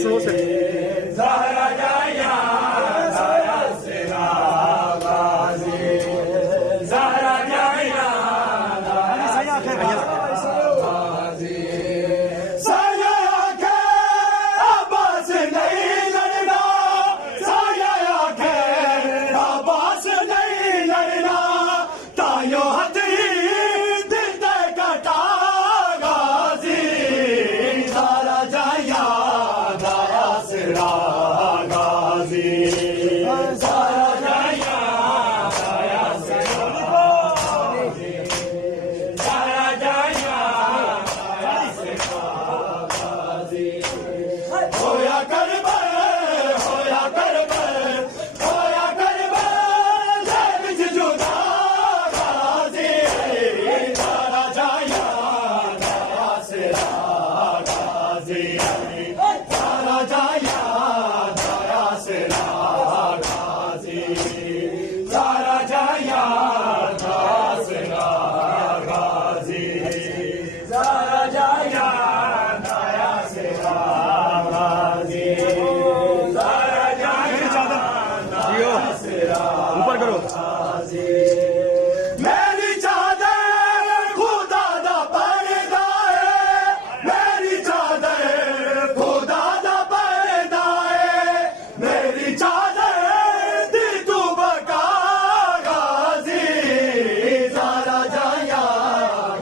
Slow से ऊपर करो। मेरी चादर खुदा दा पर्दा है, मेरी चादर खुदा दा पर्दा है, मेरी चादर दी तू बका गाजी सारा जाया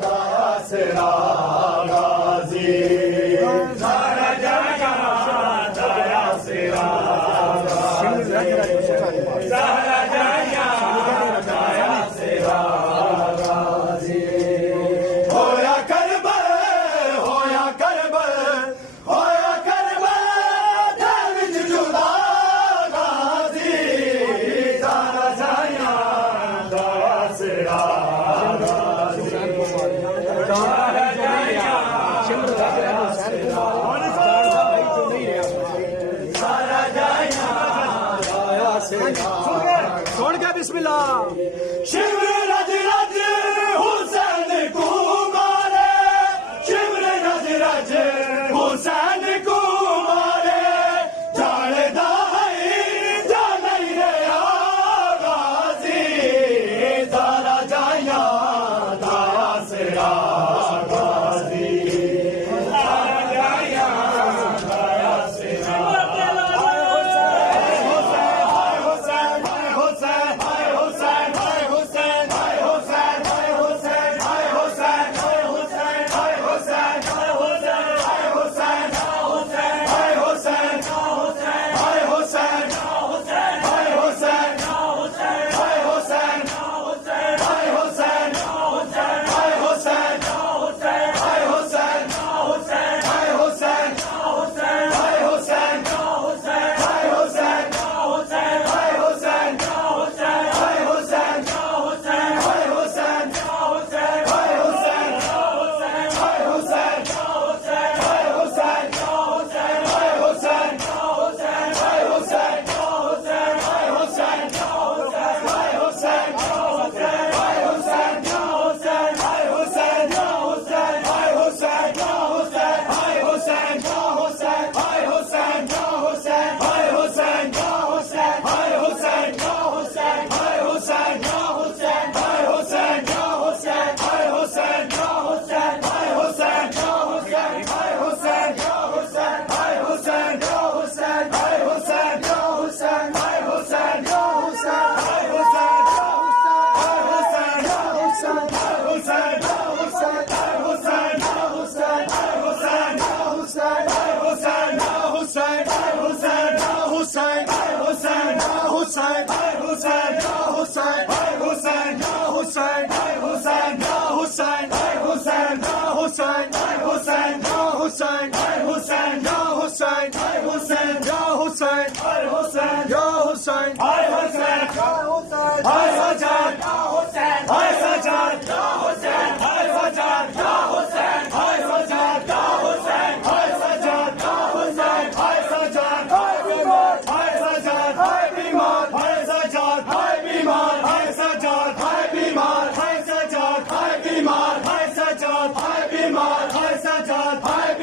गाया सेरा गाजी सारा जाया गाया सेरा सारा जाया गाया सेरा गाजी होया करबल होया करबल होया करबल दिल विच जुदा गाजी सारा जाया गाया सेरा गाजी सारा जाया सारा जाया छोड़ के बिस्मिल्लाह। शिव रज रज हुसैन को मारे, शिव रज रज हुसैन को मारे, जानदा है जान रे गाजी सारा जाया दाया सेरा गाजी सारा जाया दाया सेरा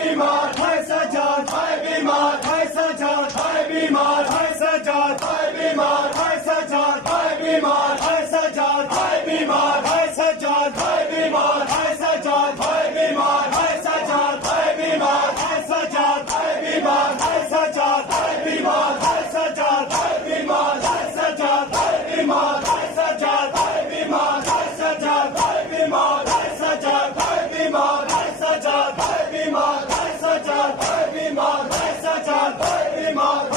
बीमार बीमार भैंसाचार, बीमार भैंसाचार, बीमार